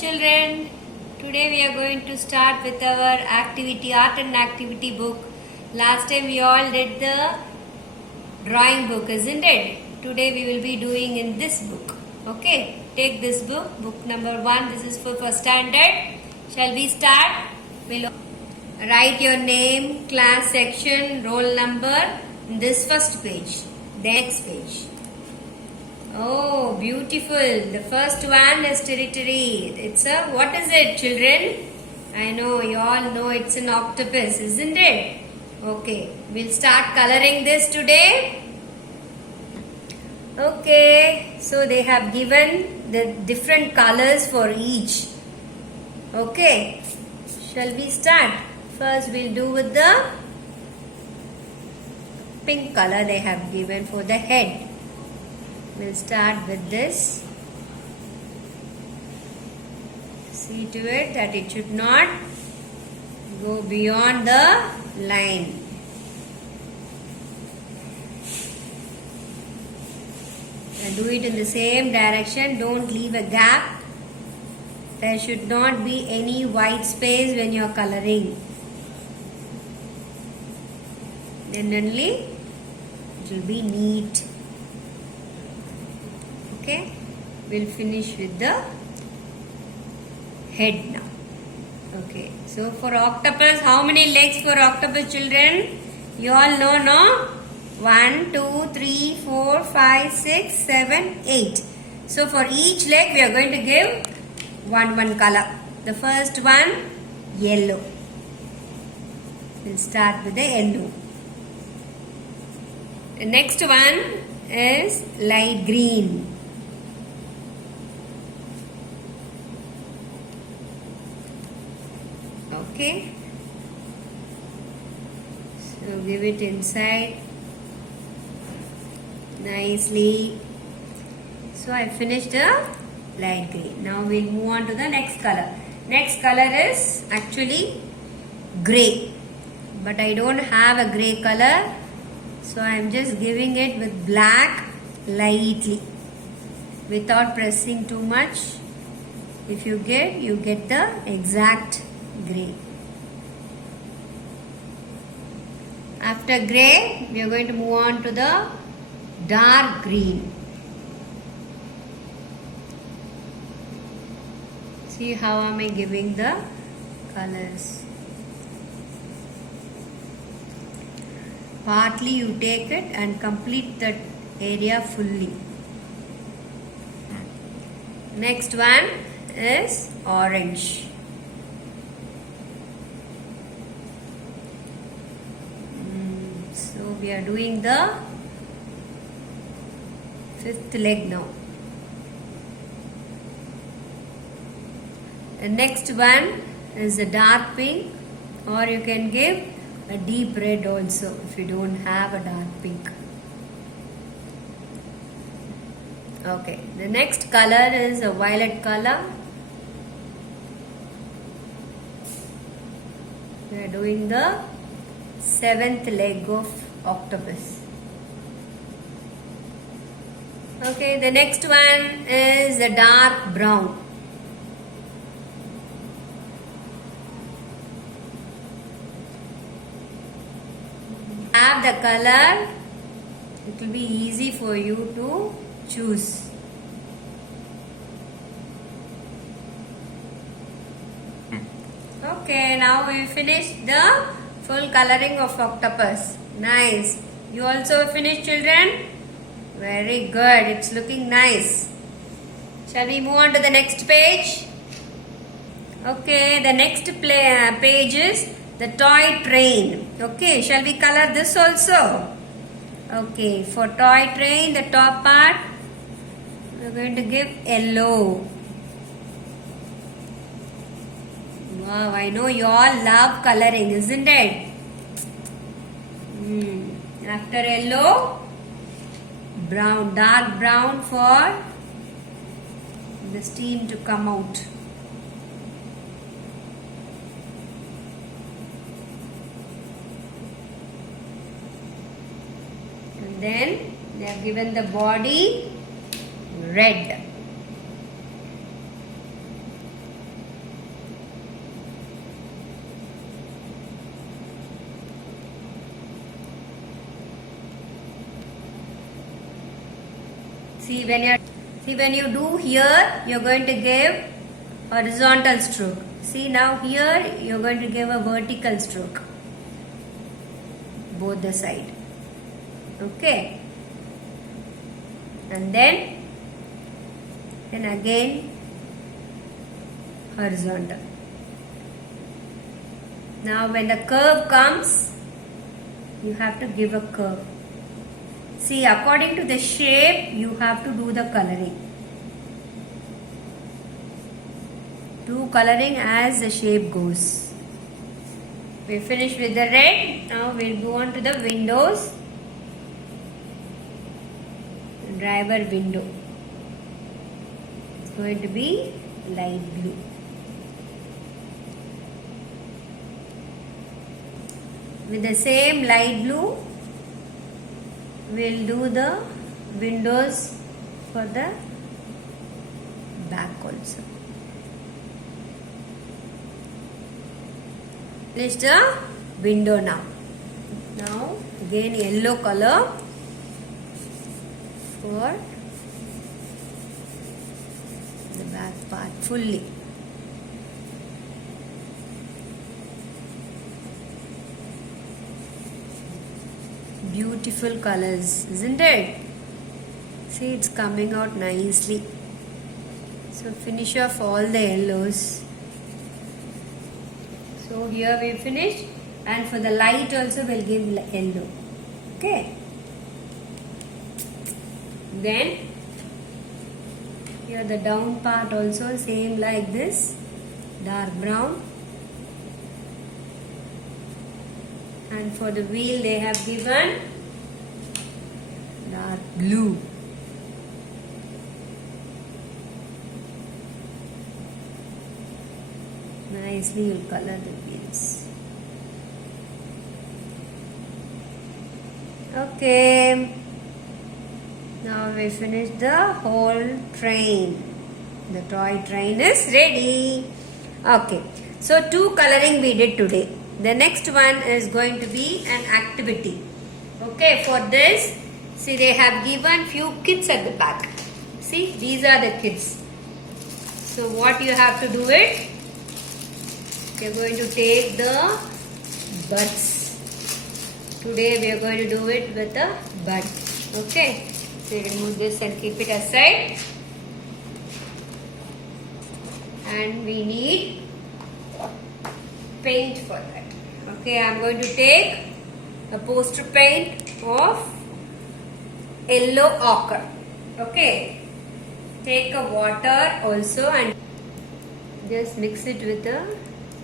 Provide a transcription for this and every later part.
children. Today we are going to start with our activity, art and activity book. Last time we all did the drawing book, isn't it? Today we will be doing in this book. Okay, take this book, book number 1. This is for first standard. Shall we start? We'll write your name, class section, roll number in this first page. The next page. Oh, beautiful. The first one is territory. It's a, what is it, children? I know, you all know it's an octopus, isn't it? Okay, we'll start coloring this today. Okay, so they have given the different colors for each. Okay, shall we start? First, we'll do with the pink color they have given for the head. We'll start with this. See to it that it should not go beyond the line. And do it in the same direction. Don't leave a gap. There should not be any white space when you are coloring. Then only it will be neat. Okay, we'll finish with the head now. Okay, so for octopus, how many legs for octopus, children? You all know, no? 1, 2, 3, 4, 5, 6, 7, 8. So for each leg, we are going to give one color. The first one, yellow. We'll start with the yellow. The next one is light green. Okay, so give it inside nicely. So I finished the light green. Now we'll move on to the next color. Next color is actually grey, but I don't have a grey color, so I am just giving it with black lightly without pressing too much. If you get the exact grey. After grey, we are going to move on to the dark green. See how am I giving the colors. Partly you take it and complete that area fully. Next one is orange. So we are doing the fifth leg now. The next one is a dark pink, or you can give a deep red also if you don't have a dark pink. Okay, the next color is a violet color. We are doing the seventh leg of octopus. Okay, the next one is a dark brown. Have the color, it will be easy for you to choose. Okay, now we finished the full coloring of octopus. Nice. You also finished, children? Very good. It's looking nice. Shall we move on to the next page? Okay, the next page is the toy train. Okay, shall we color this also? Okay, for toy train, the top part, we are going to give yellow. Wow, I know you all love coloring, isn't it? After yellow, brown, dark brown for the steam to come out. And then they have given the body red. See when you do here, you're going to give horizontal stroke. See now here, you're going to give a vertical stroke. Both the side. Okay. And then again horizontal. Now when the curve comes, you have to give a curve. See, according to the shape, you have to do the coloring. Do coloring as the shape goes. We finished with the red. Now we'll go on to the windows. Driver window. It's going to be light blue. With the same light blue, we'll do the windows for the back also. Place the window now. Now again yellow color for the back part fully. Beautiful colors, isn't it? See, it's coming out nicely. So finish off all the yellows. So here we finished, and for the light also we'll give yellow. Okay. Then here the down part also same like this, dark brown. And for the wheel they have given dark blue. Nicely you'll color the wheels. Okay. Now we finished the whole train. The toy train is ready. Okay. So 2 coloring we did today. The next one is going to be an activity. Okay, for this, see they have given few kids at the back. See, these are the kids. So what you have to do it? You're going to take the buds. Today we are going to do it with a bud. Okay, so remove this and keep it aside. And we need paint for that. Okay, I'm going to take a poster paint of yellow ochre. Okay, take a water also and just mix it with the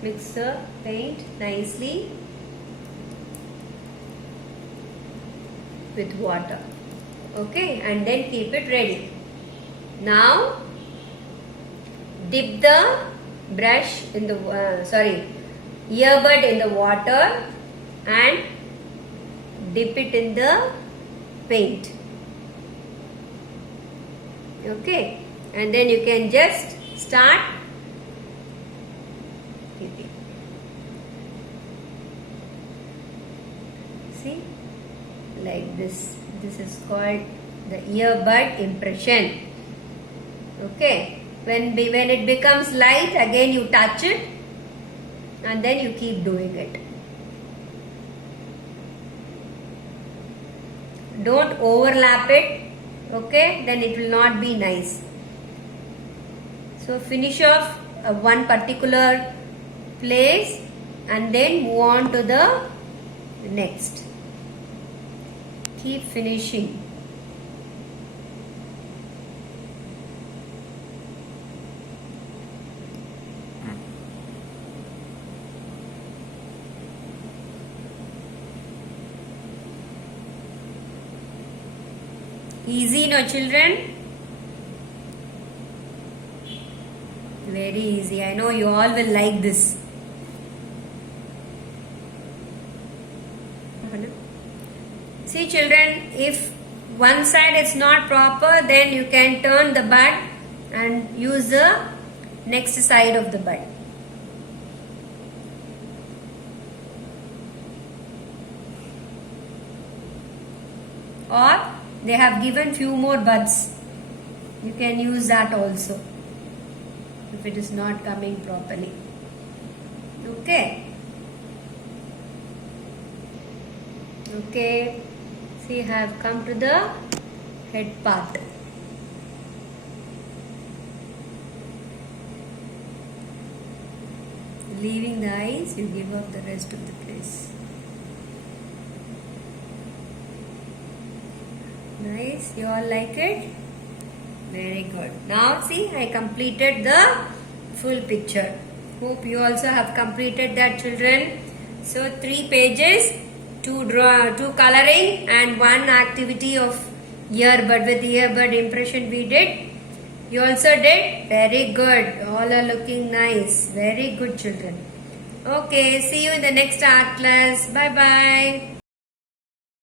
mixer paint nicely with water. Okay, and then keep it ready. Now dip the brush in the earbud in the water and dip it in the paint. Okay, and then you can just start dipping. See, like this. This is called the earbud impression. Okay, when it becomes light, again you touch it and then you keep doing it. Don't overlap it, okay, then it will not be nice. So finish off one particular place and then move on to the next. Keep finishing. Easy, no children? Very easy. I know you all will like this. See children, if one side is not proper, then you can turn the bud and use the next side of the bud. Or they have given few more buds. You can use that also if it is not coming properly. Okay. Okay. See, I have come to the head part. Leaving the eyes, you give up the rest of the place. Nice. You all like it? Very good. Now see, I completed the full picture. Hope you also have completed that, children. So 3 pages, 2 coloring and 1 activity of earbud. With earbud impression we did. You also did? Very good. All are looking nice. Very good, children. Okay, see you in the next art class. Bye bye.